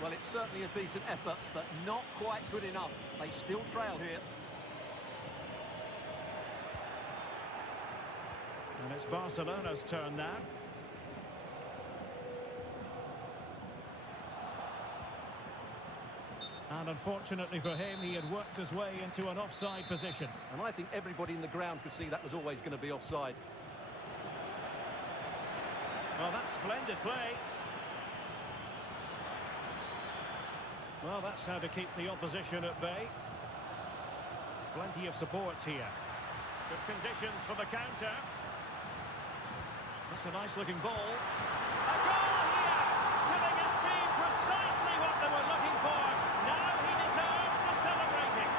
Well, it's certainly a decent effort, but not quite good enough. They still trail here. And it's Barcelona's turn now. And unfortunately for him, he had worked his way into an offside position. And I think everybody in the ground could see that was always going to be offside. Well, that's splendid play. Well, that's how to keep the opposition at bay. Plenty of support here. Good conditions for the counter. That's a nice-looking ball. A goal here! Giving his team precisely what they were looking for. Now he deserves to celebrate it.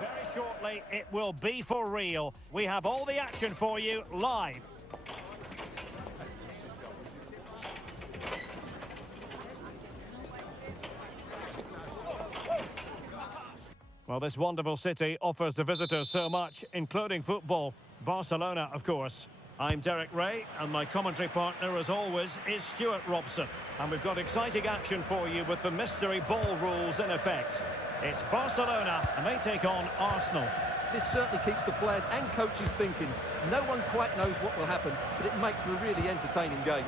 Very shortly, it will be for real. We have all the action for you live. Well, this wonderful city offers the visitors so much, including football. Barcelona, of course. I'm Derek Ray, and my commentary partner, as always, is Stuart Robson. And we've got exciting action for you with the mystery ball rules in effect. It's Barcelona, and they take on Arsenal. This certainly keeps the players and coaches thinking. No one quite knows what will happen, but it makes for a really entertaining game.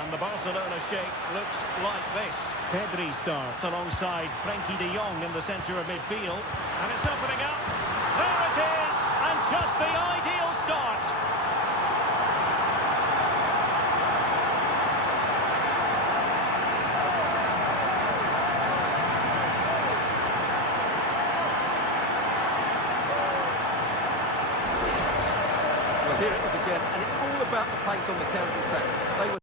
And the Barcelona shape looks like this. Pedri starts alongside Frenkie de Jong in the centre of midfield. And it's opening up. There it is! And just the ideal start. Well, here it is again, and it's all about the pace on the counter-attack. They were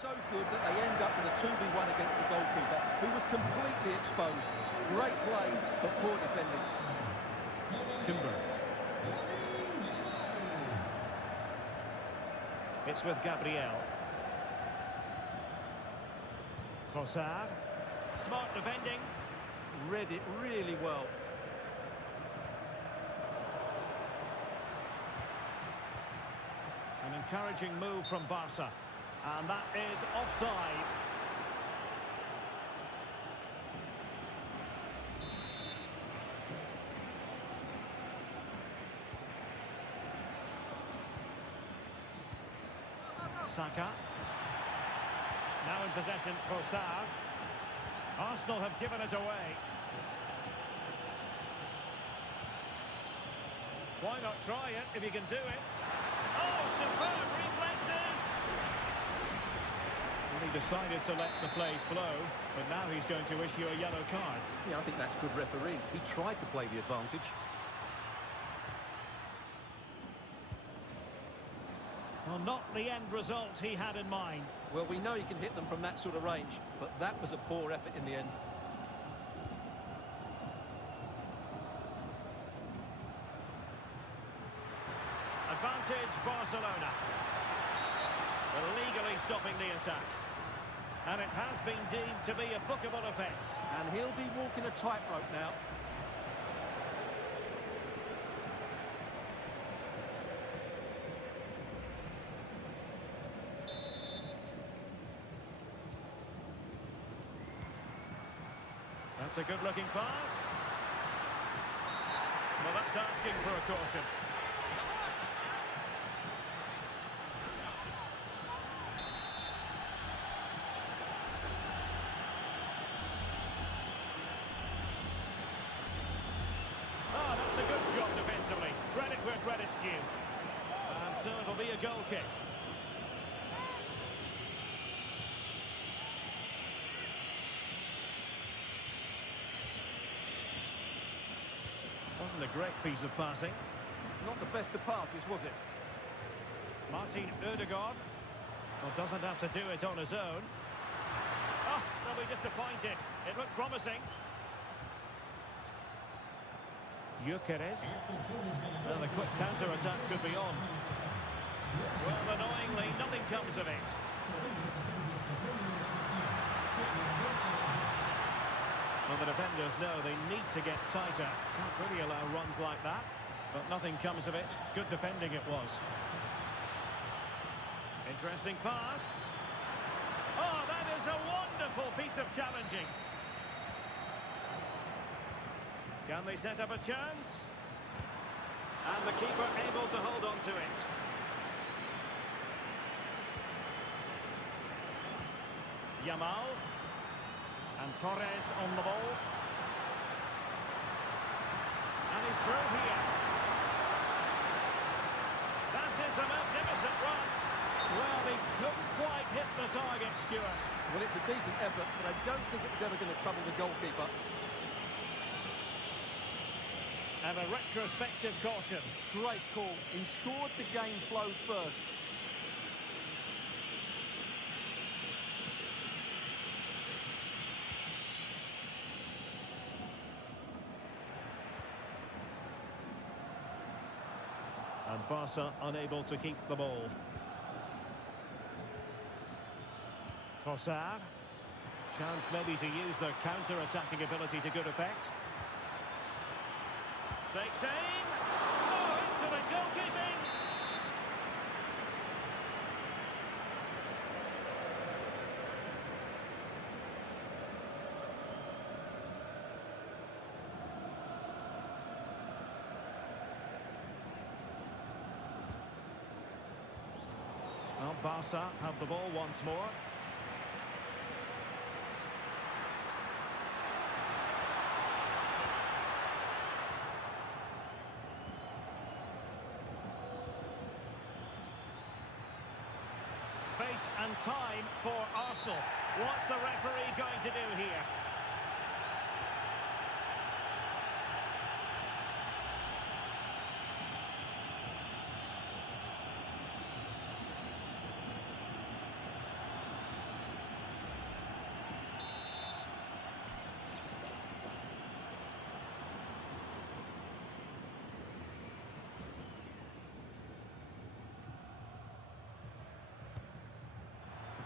so good that they end up with a 2v1 against the goalkeeper, who was completely exposed. Great play, but poor defending. Timber. It's with Gabriel. Trossard. Smart defending. Read it really well. An encouraging move from Barca. And that is offside. Saka. Now in possession, Trossard. Arsenal have given it away. Why not try it if you can do it? Oh, superb reflexes! Well, he decided to let the play flow, but now he's going to issue a yellow card. Yeah, I think that's good refereeing. He tried to play the advantage. Well, not the end result he had in mind. Well, we know he can hit them from that sort of range, but that was a poor effort in the end. Advantage Barcelona. Illegally stopping the attack. And it has been deemed to be a bookable offence. And he'll be walking a tightrope now. That's a good-looking pass. Well, that's asking for a caution. Oh, that's a good job defensively. Credit where credit's due. And so it'll be a goal kick. Wasn't a great piece of passing. Not the best of passes, was it? Martin Ødegaard. Well, doesn't have to do it on his own. Oh, they'll be disappointed. It looked promising. Gyökeres. Now the quick counter-attack could be on. Well, annoyingly, nothing comes of it. Well, the defenders know they need to get tighter. Can't really allow runs like that. But nothing comes of it. Good defending it was. Interesting pass. Oh, that is a wonderful piece of challenging. Can they set up a chance? And the keeper able to hold on to it. Yamal. And Torres on the ball. And he's through here. That is a magnificent run. Well, he couldn't quite hit the target, Stuart. Well, it's a decent effort, but I don't think it's ever going to trouble the goalkeeper. And a retrospective caution. Great call. Ensured the game flowed first. And Barca unable to keep the ball. Trossard. Chance maybe to use their counter-attacking ability to good effect. Takes aim. Oh, excellent goalkeeping. Well, Barca have the ball once more. Space and time for Arsenal. What's the referee going to do here?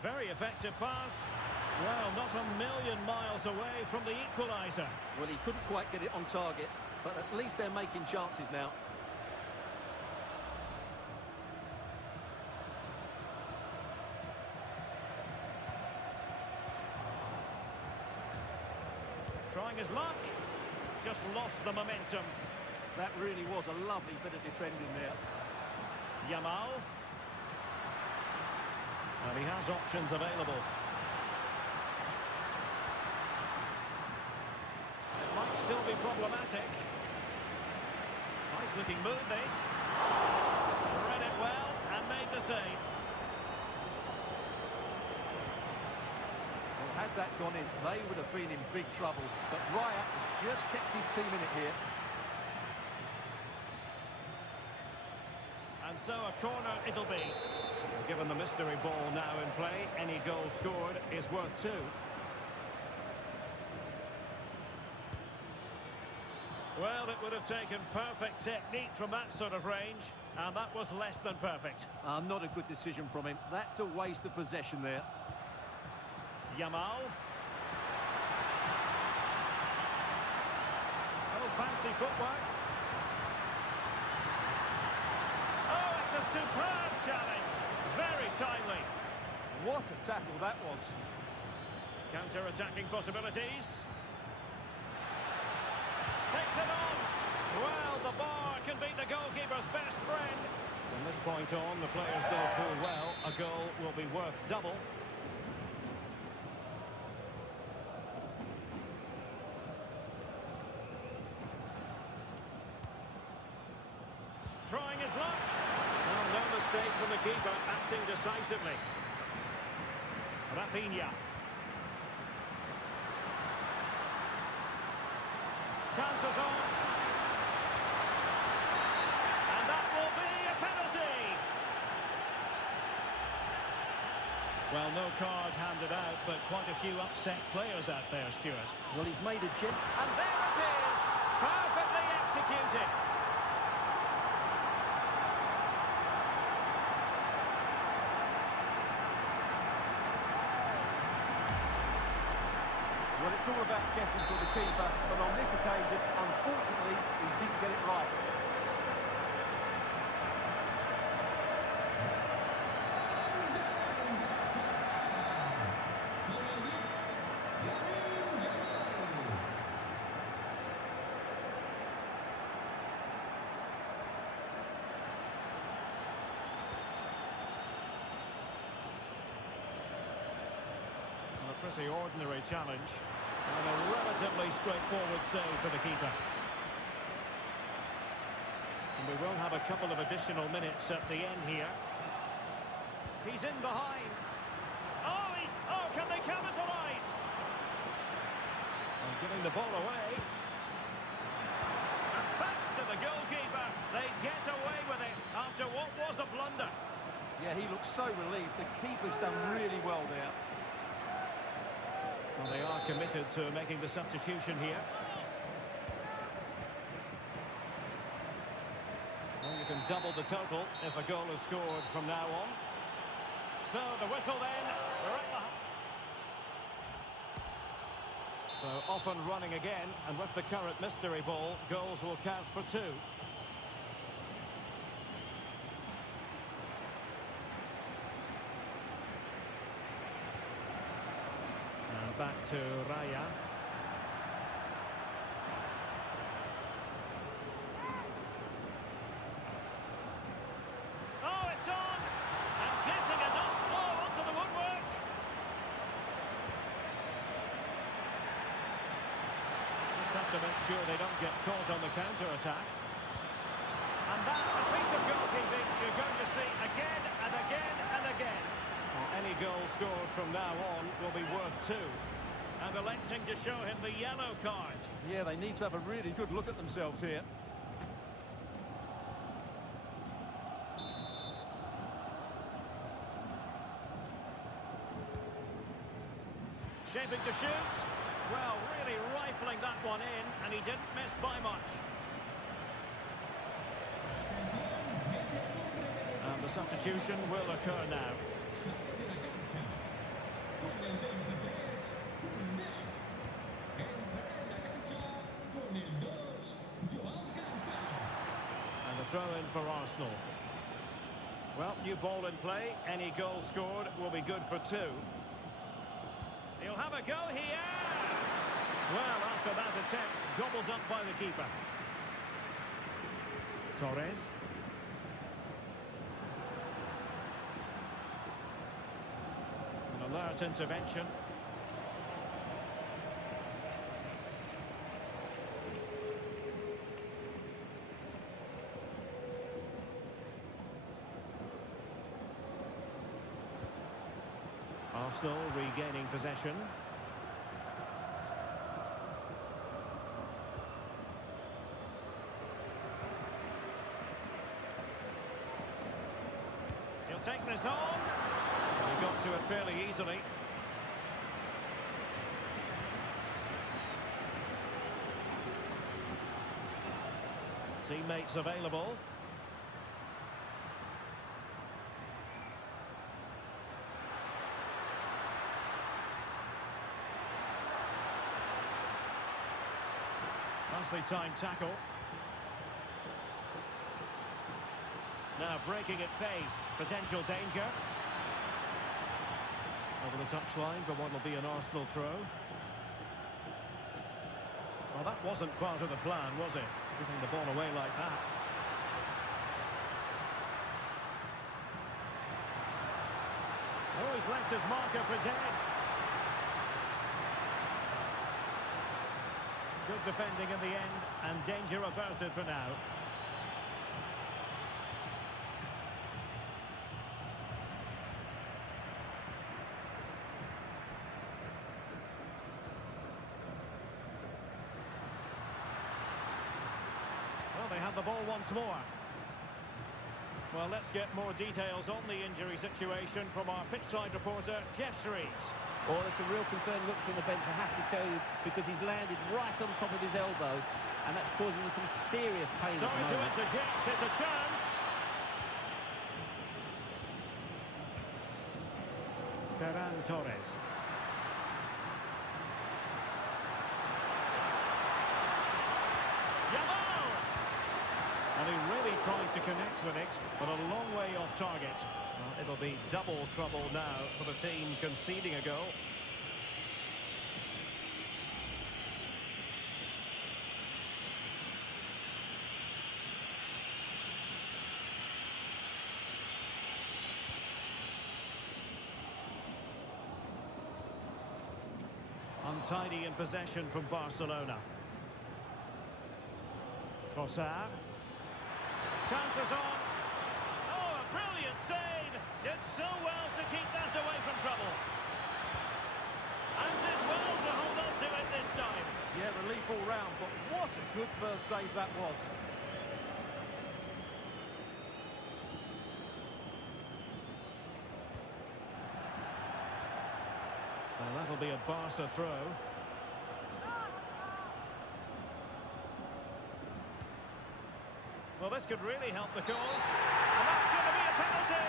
Very effective pass. Well, not a million miles away from the equaliser. Well, he couldn't quite get it on target, but at least they're making chances now. Trying his luck. Just lost the momentum. That really was a lovely bit of defending there. Yamal. And he has options available. It might still be problematic. Nice looking move this. Read it well and made the save. Well, had that gone in, they would have been in big trouble. But Raya has just kept his team in it here. And so a corner it'll be. Given the mystery ball now in play, any goal scored is worth 2. Well, it would have taken perfect technique from that sort of range, and that was less than perfect. Not a good decision from him. That's a waste of possession there. Yamal. Oh, fancy footwork. Oh, it's a superb challenge. Very timely. What a tackle that was. Counter-attacking possibilities. Takes it on. Well, the bar can be the goalkeeper's best friend. From this point on, the players know full well a goal will be worth double. Trying his luck. Well, no mistake from the keeper, acting decisively. Rafinha. Chances on. And that will be a penalty. Well, no card handed out, but quite a few upset players out there, Stuart. Well, he's made a gent. And there it is. Perfectly executed. Well, it's all about guessing for the keeper, but on this occasion, unfortunately, he didn't get it right. A pretty ordinary challenge. And a relatively straightforward save for the keeper. And we will have a couple of additional minutes at the end here. He's in behind. Oh, can they capitalise? And giving the ball away. And thanks to the goalkeeper, they get away with it after what was a blunder. Yeah, he looks so relieved. The keeper's done really well there. Well, they are committed to making the substitution here. Well, you can double the total if a goal is scored from now on. So the whistle then. We're at the... So off and running again, and with the current mystery ball, goals will count for two. Back to Raya. Oh, it's on! And getting enough ball onto the woodwork. Just have to make sure they don't get caught on the counter-attack. And that, a piece of goalkeeping you're going to see again and again and again. Well, any goal scored from now on will be worth two. And electing to show him the yellow card. Yeah, they need to have a really good look at themselves here. Shaping to shoot. Well, really rifling that one in, and he didn't miss by much. And the substitution will occur now. And a throw-in for Arsenal. Well, new ball in play. Any goal scored will be good for two. He'll have a go here. Well, after that attempt, gobbled up by the keeper. Torres. An alert intervention. Arsenal regaining possession. He'll take this on. He got to it fairly easily. Teammates available. nicely timed tackle. Now breaking at pace, potential danger. Over the touchline for what will be an Arsenal throw. Well, that wasn't part of the plan, was it? Giving the ball away like that. Oh, he's left his marker for dead. Good defending in the end, and danger averted for now. Well, they have the ball once more. Well, let's get more details on the injury situation from our pitchside reporter, Jeff Streets. Oh, that's a real concern. Looks from the bench, I have to tell you, because he's landed right on top of his elbow, and that's causing him some serious pain. Sorry to interject, it's a chance. Ferran Torres. And he really tried to connect with it, but a long way off target. Well, it'll be double trouble now for the team conceding a goal. Untidy in possession from Barcelona. Trossard. Chances on. Oh, a brilliant save. Did so well to keep that away from trouble. And did well to hold on to it this time. Yeah, relief all round, but what a good first save that was. Well, that'll be a Barca throw. Well, this could really help the cause. And that's going to be a penalty.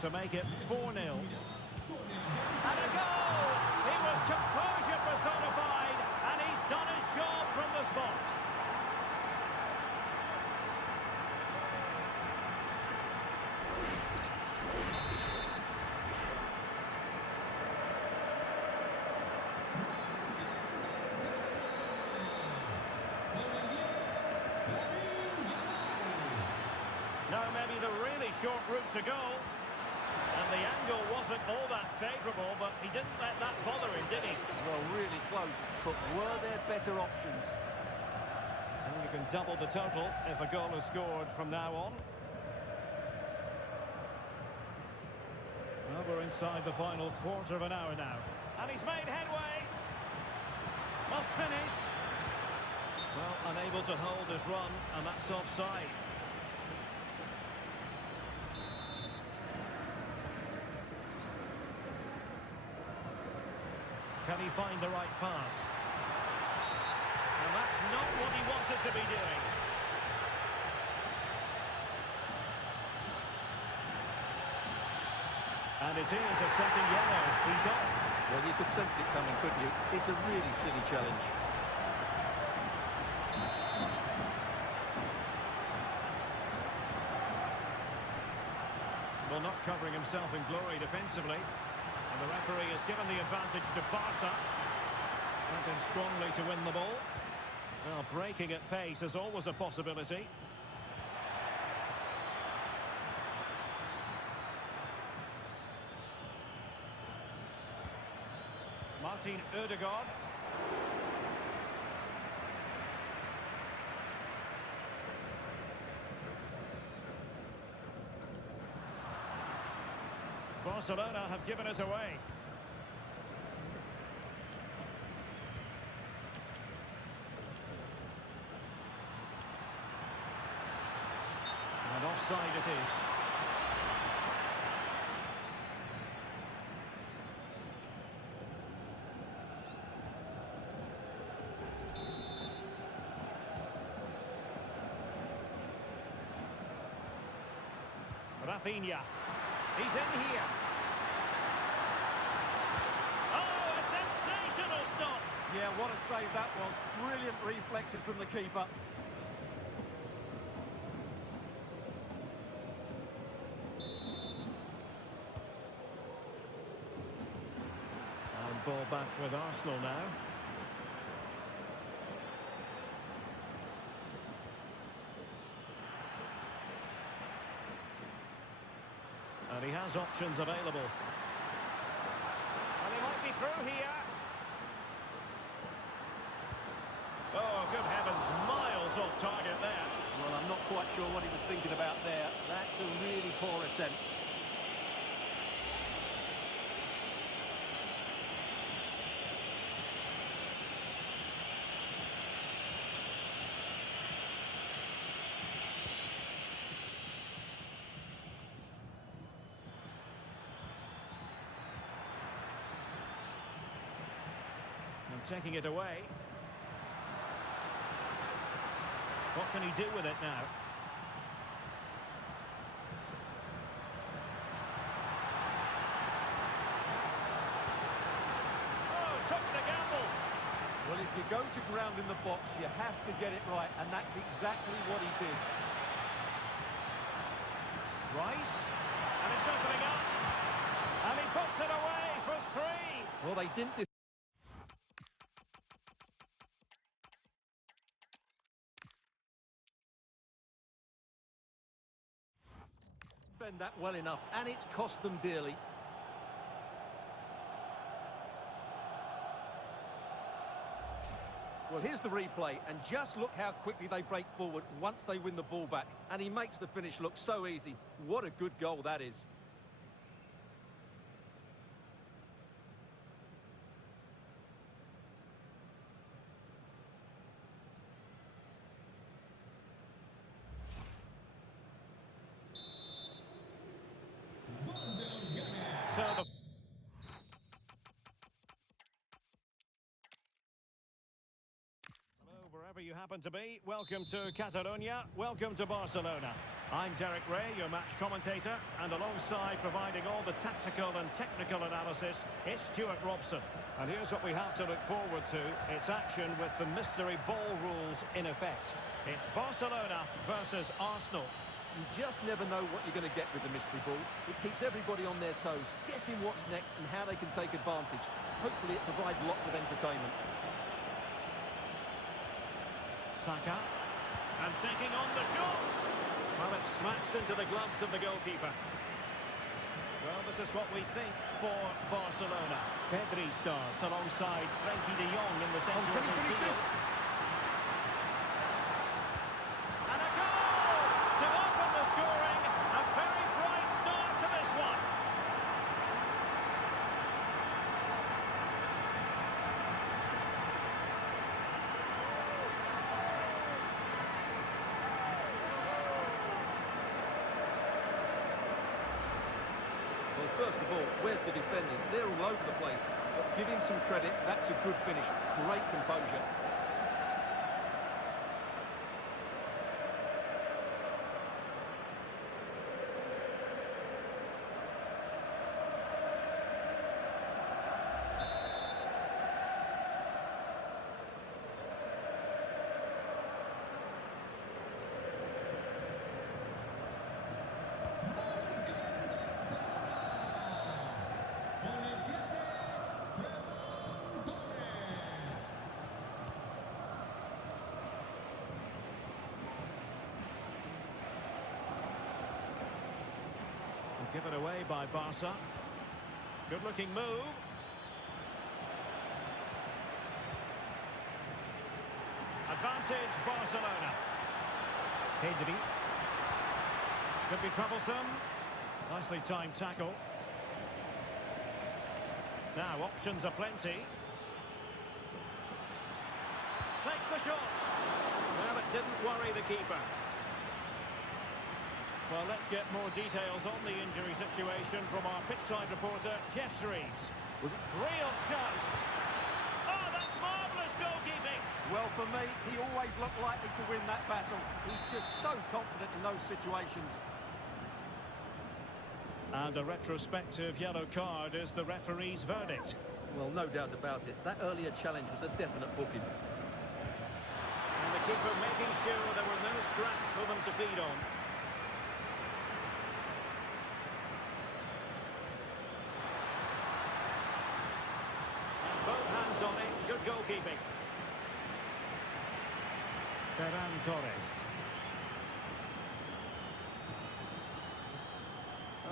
To make it 4-0. And a goal! He was composure personified, and he's done his job from the spot. Now maybe the really short route to go. And the angle wasn't all that favourable, but he didn't let that bother him, did he? Well, really close, but were there better options? And you can double the total if a goal is scored from now on. Well, we're inside the final quarter of an hour now. And he's made headway. Must finish. Well, unable to hold his run, and that's offside. Can he find the right pass? And that's not what he wanted to be doing. And it is a second yellow. He's off. Well, you could sense it coming, couldn't you? It's a really silly challenge. Well, not covering himself in glory defensively. And the referee has given the advantage to Barca. Went in strongly to win the ball. Well, breaking at pace is always a possibility. Martin Ødegaard. Barcelona have given us away. And offside it is. Rafinha. He's in here. Oh, a sensational stop. Yeah, what a save that was. Brilliant reflexes from the keeper. And ball back with Arsenal now. And he has options available. And he might be through here. Oh, good heavens, miles off target there. Well, I'm not quite sure what he was thinking about there. That's a really poor attempt. And taking it away. What can he do with it now? Oh, took the gamble. Well, if you go to ground in the box, you have to get it right, and that's exactly what he did. Rice, and it's opening up. And he puts it away for three. Well, they didn't defend that well enough, and it's cost them dearly. Well, here's the replay, and just look how quickly they break forward once they win the ball back. And he makes the finish look so easy. What a good goal that is. So the wherever you happen to be, welcome to Catalonia, welcome to Barcelona. I'm Derek Ray, your match commentator, and alongside providing all the tactical and technical analysis, it's Stuart Robson. And here's what we have to look forward to. It's action with the mystery ball rules in effect. It's Barcelona versus Arsenal. You just never know what you're going to get with the mystery ball. It keeps everybody on their toes, guessing what's next and how they can take advantage. Hopefully it provides lots of entertainment. Saka, and taking on the shot. Well, it smacks into the gloves of the goalkeeper. Well, this is what we think for Barcelona. Pedri starts alongside Frenkie de Jong in the centre of the finish field. this? And a goal to open the scoring. A very bright start to this one. Well, first of all, where's the defending? They're all over the place. But give him some credit, that's a good finish. Great composure. Given away by Barca. Good-looking move. Advantage Barcelona. Pedri. Could be troublesome. Nicely timed tackle. Now options are plenty. Takes the shot. Well, it didn't worry the keeper. Well, let's get more details on the injury situation from our pitchside reporter, Jeff Shreeds. Real chance. Oh, that's marvellous goalkeeping. Well, for me, he always looked likely to win that battle. He's just so confident in those situations. And a retrospective yellow card is the referee's verdict. Well, no doubt about it. That earlier challenge was a definite booking. And the keeper making sure there were no scraps for them to feed on. And both hands on it. Good goalkeeping. Ferran Torres.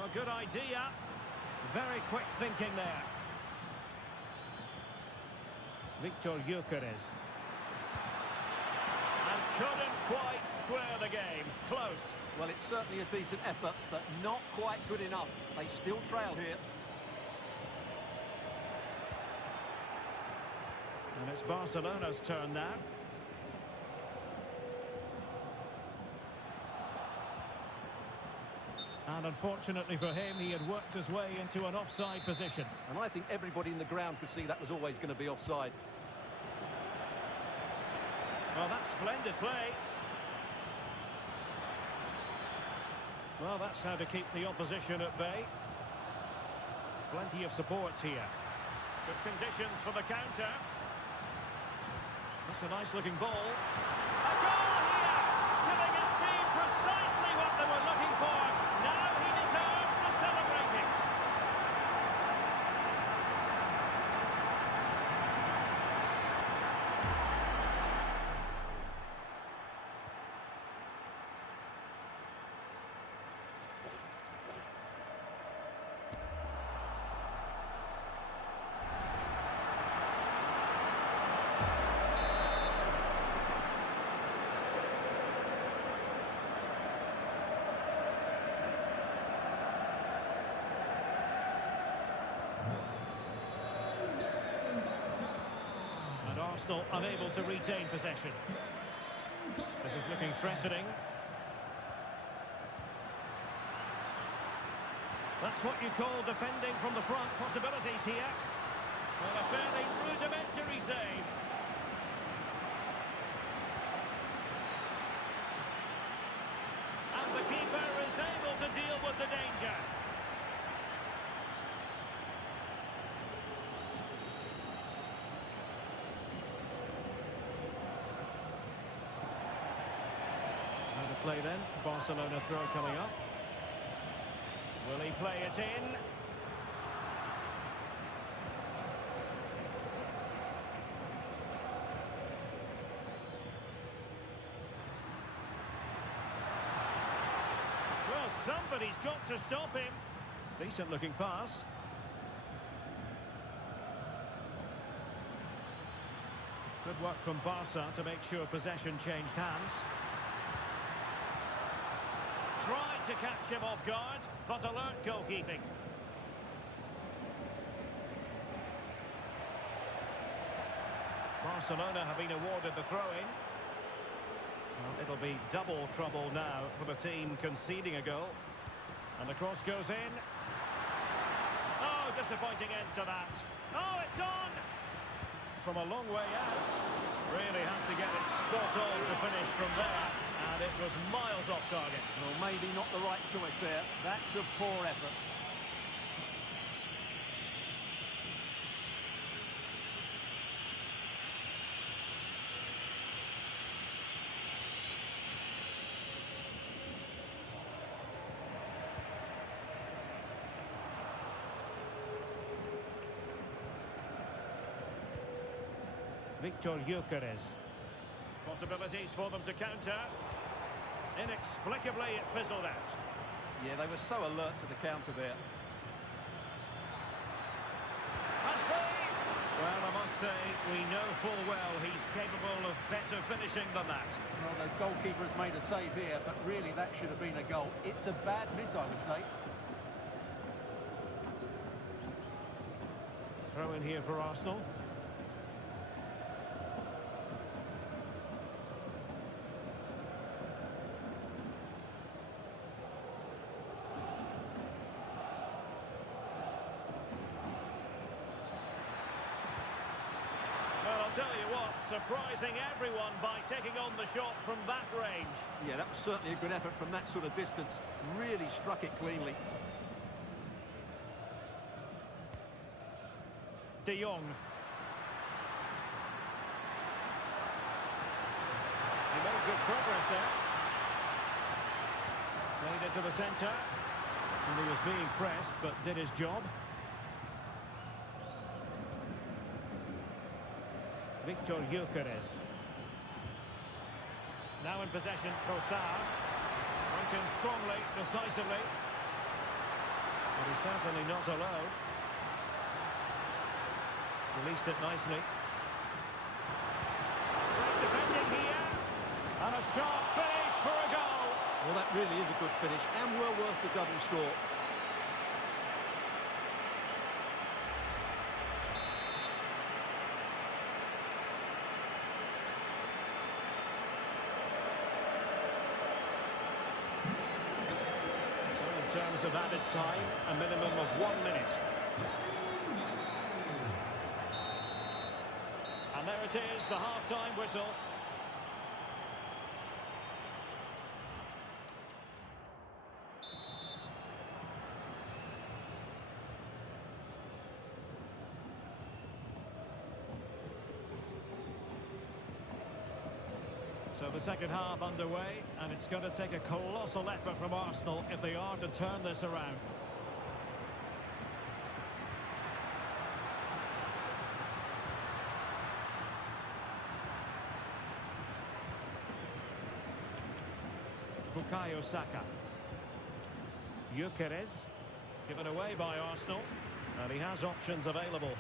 Oh, good idea. Very quick thinking there. Victor Gyökeres. And couldn't quite square the game. Close. Well, it's certainly a decent effort, but not quite good enough. They still trail here. And it's Barcelona's turn now. And unfortunately for him, he had worked his way into an offside position. And I think everybody in the ground could see that was always going to be offside. Well, that's splendid play. Well, that's how to keep the opposition at bay. Plenty of support here. Good conditions for the counter. That's a nice-looking ball. A goal here! Giving his team precisely what they were looking for. Now he deserves to celebrate it. And Arsenal unable to retain possession. This is looking threatening. That's what you call defending from the front. Possibilities here. Well, a fairly rudimentary save. And the keeper is able to deal with the danger. Play then, Barcelona throw coming up. Will he play it in? Well, somebody's got to stop him. Decent looking pass. Good work from Barca to make sure possession changed hands. Tried to catch him off guard, but alert goalkeeping. Barcelona have been awarded the throw-in. Well, it'll be double trouble now for the team conceding a goal. And the cross goes in. Oh, disappointing end to that. Oh, it's on! From a long way out. Really have to get it spot on to finish from there. And it was miles off target. Well, maybe not the right choice there. That's a poor effort. Victor Gyökeres. Possibilities for them to counter. Inexplicably, it fizzled out. Yeah, they were so alert to the counter there. Well, I must say, we know full well he's capable of better finishing than that. Well, the goalkeeper has made a save here, but really that should have been a goal. It's a bad miss, I would say. Throw in here for Arsenal. Well, I'll tell you what, surprising everyone by taking on the shot from that range. Yeah, that was certainly a good effort from that sort of distance. Really struck it cleanly. De Jong. He made good progress there. Played into the centre. And he was being pressed, but did his job. Victor Gyökeres. Now in possession, Trossard. Went in strongly, decisively. But he's certainly not alone. Released it nicely. Great defending here. And a sharp finish for a goal. Well, that really is a good finish and well worth the double score. In terms of added time, a minimum of 1 minute. And there it is, the half-time whistle. So the second half underway, and it's going to take a colossal effort from Arsenal if they are to turn this around. Bukayo Saka. Gyökeres, given away by Arsenal, and he has options available.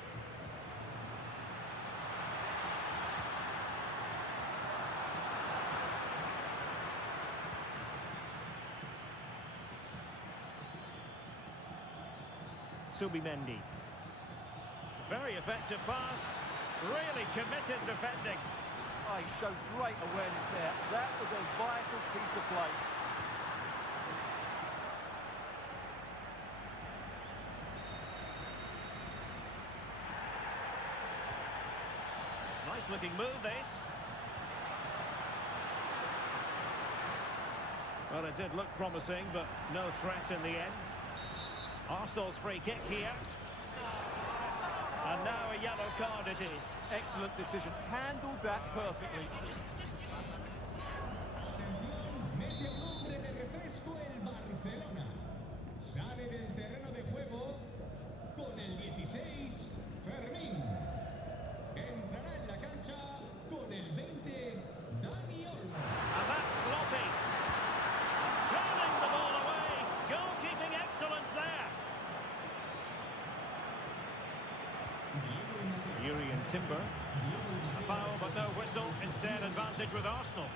Subimendi. Very effective pass. Really committed defending. Oh, he showed great awareness there. That was a vital piece of play. Nice looking move, this. Well, it did look promising, but no threat in the end. Arsenal's free kick here. And now a yellow card it is. Excellent decision. Handled that perfectly. Atención, mete un hombre de refresco el Barcelona. Sale del terreno de juego con el 16, Fermín. Entrará en la cancha con el 20, Dani Olmo. And that's sloppy. Turning the ball away. Goalkeeping excellence there. Urian Timber. A foul but no whistle. Instead advantage with Arsenal.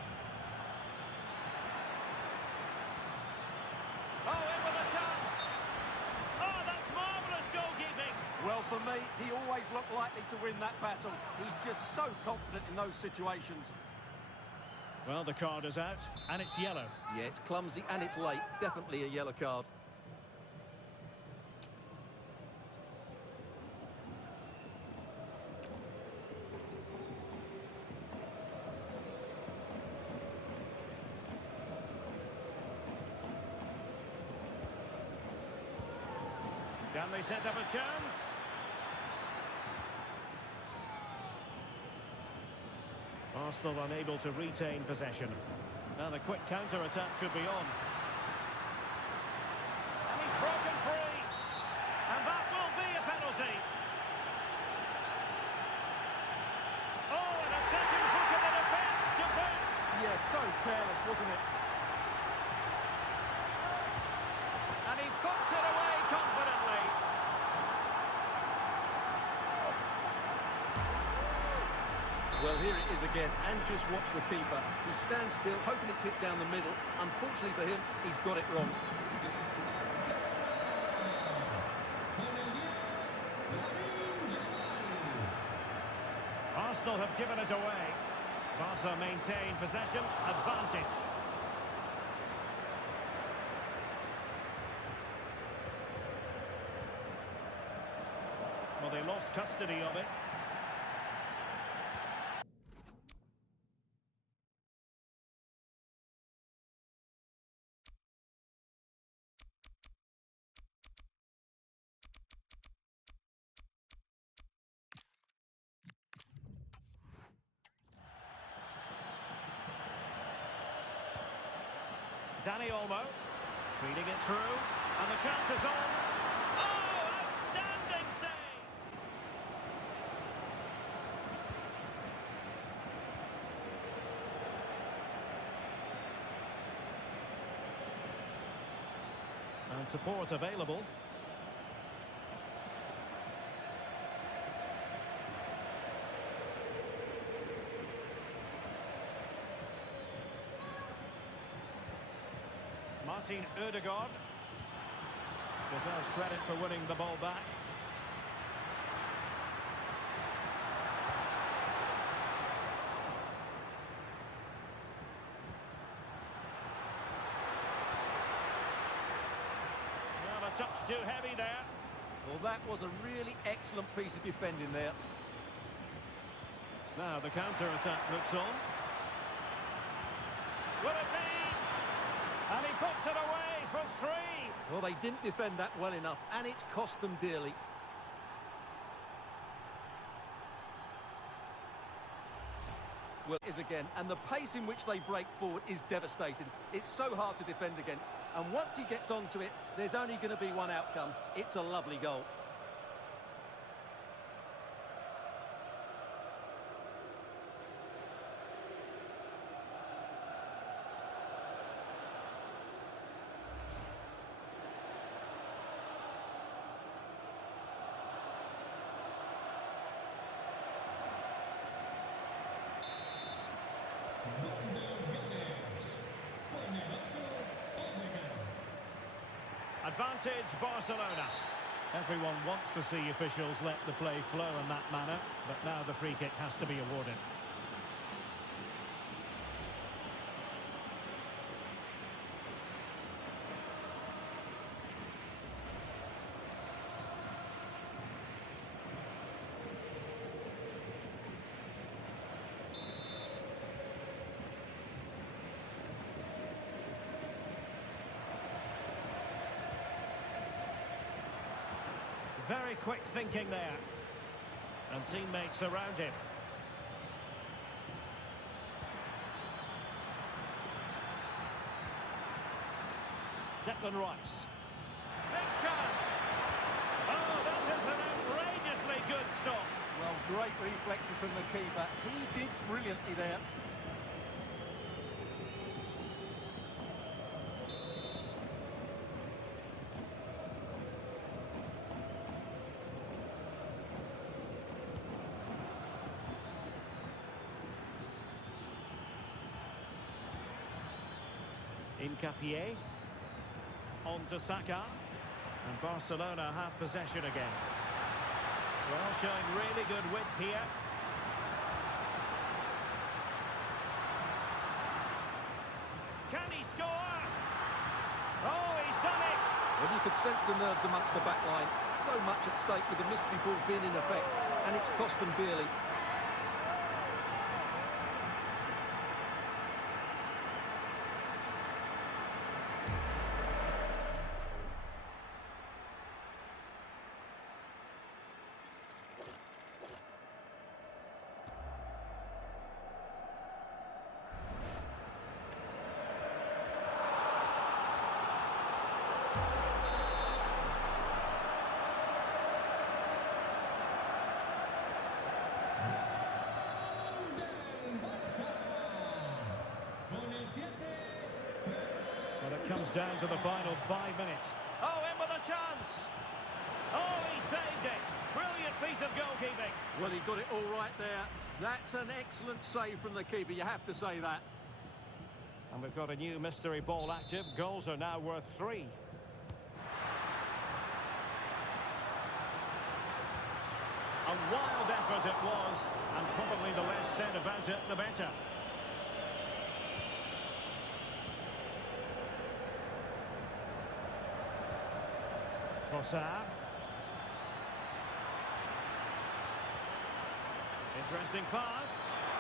Oh, in with a chance. Oh, that's marvellous goalkeeping. Well, for me, he always looked likely to win that battle. He's just so confident in those situations. Well, the card is out, and it's yellow. Yeah, it's clumsy and it's late. Definitely a yellow card. Can they set up a chance? Arsenal unable to retain possession. Now the quick counter-attack could be on. And he's broken free. And that will be a penalty. Oh, and a second hook of the defence to boot. Yeah, so careless, wasn't it? And he puts it away confidently. Well, here it is again, and just watch the keeper. He stands still, hoping it's hit down the middle. Unfortunately for him, he's got it wrong. Arsenal have given it away. Barca maintain possession, advantage. Well, they lost custody of it. Danny Olmo. Feeding it through. And the chance is on. Oh, outstanding save! And support available. Martin Ødegaard deserves credit for winning the ball back. Well, a touch too heavy there. Well, that was a really excellent piece of defending there. Now the counter-attack looks on. Will it be? And he puts it away from 3. Well, they didn't defend that well enough, and it's cost them dearly. Well, it is again, and the pace in which they break forward is devastating. It's so hard to defend against, and once he gets onto it, there's only going to be one outcome. It's a lovely goal. Gol de los Gunners. Con el 8, Odegaard. Advantage Barcelona. Everyone wants to see officials let the play flow in that manner, but now the free kick has to be awarded. Very quick thinking there. And teammates around him. Declan Rice. Big chance! Oh, that is an outrageously good stop. Well, great reflection from the keeper. He did brilliantly there. Hincapié. On to Saka. And Barcelona have possession again. Well, showing really good width here. Can he score? Oh, he's done it! Well, you could sense the nerves amongst the back line. So much at stake with the mystery ball being in effect, and it's cost them dearly. Well, it comes down to the final 5 minutes. Oh, in with a chance! Oh, he saved it! Brilliant piece of goalkeeping. Well, he got it all right there. That's an excellent save from the keeper, you have to say that. And we've got a new mystery ball active. Goals are now worth 3. A wild effort it was, and probably the less said about it, the better. Trossard. Interesting pass.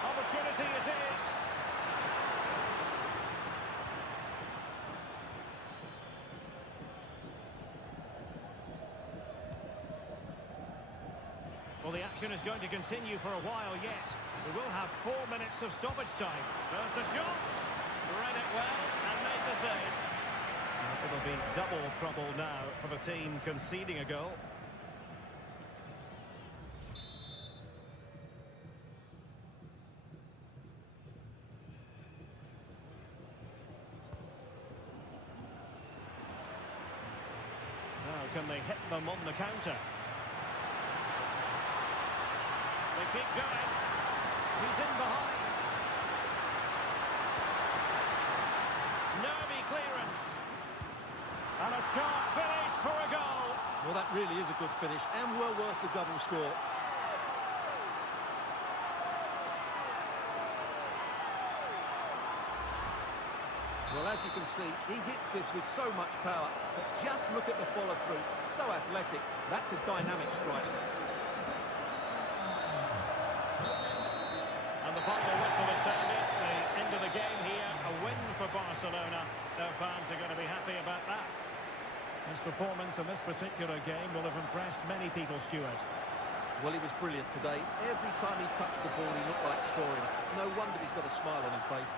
Opportunity it is. Well, the action is going to continue for a while yet. We will have 4 minutes of stoppage time. There's the shot. Read it well and made the save. It'll be double trouble now for the team conceding a goal. Now can they hit them on the counter? They keep going. He's in behind. Nervy clearance. And a sharp finish for a goal. Well, that really is a good finish and well worth the double score. Well, as you can see, he hits this with so much power, but just look at the follow-through. So athletic. That's a dynamic strike. And the final whistle is sounded. The end of the game here. A win for Barcelona. Their fans are going to be happy about that. His performance in this particular game will have impressed many people, Stuart. Well, he was brilliant today. Every time he touched the ball, he looked like scoring. No wonder he's got a smile on his face.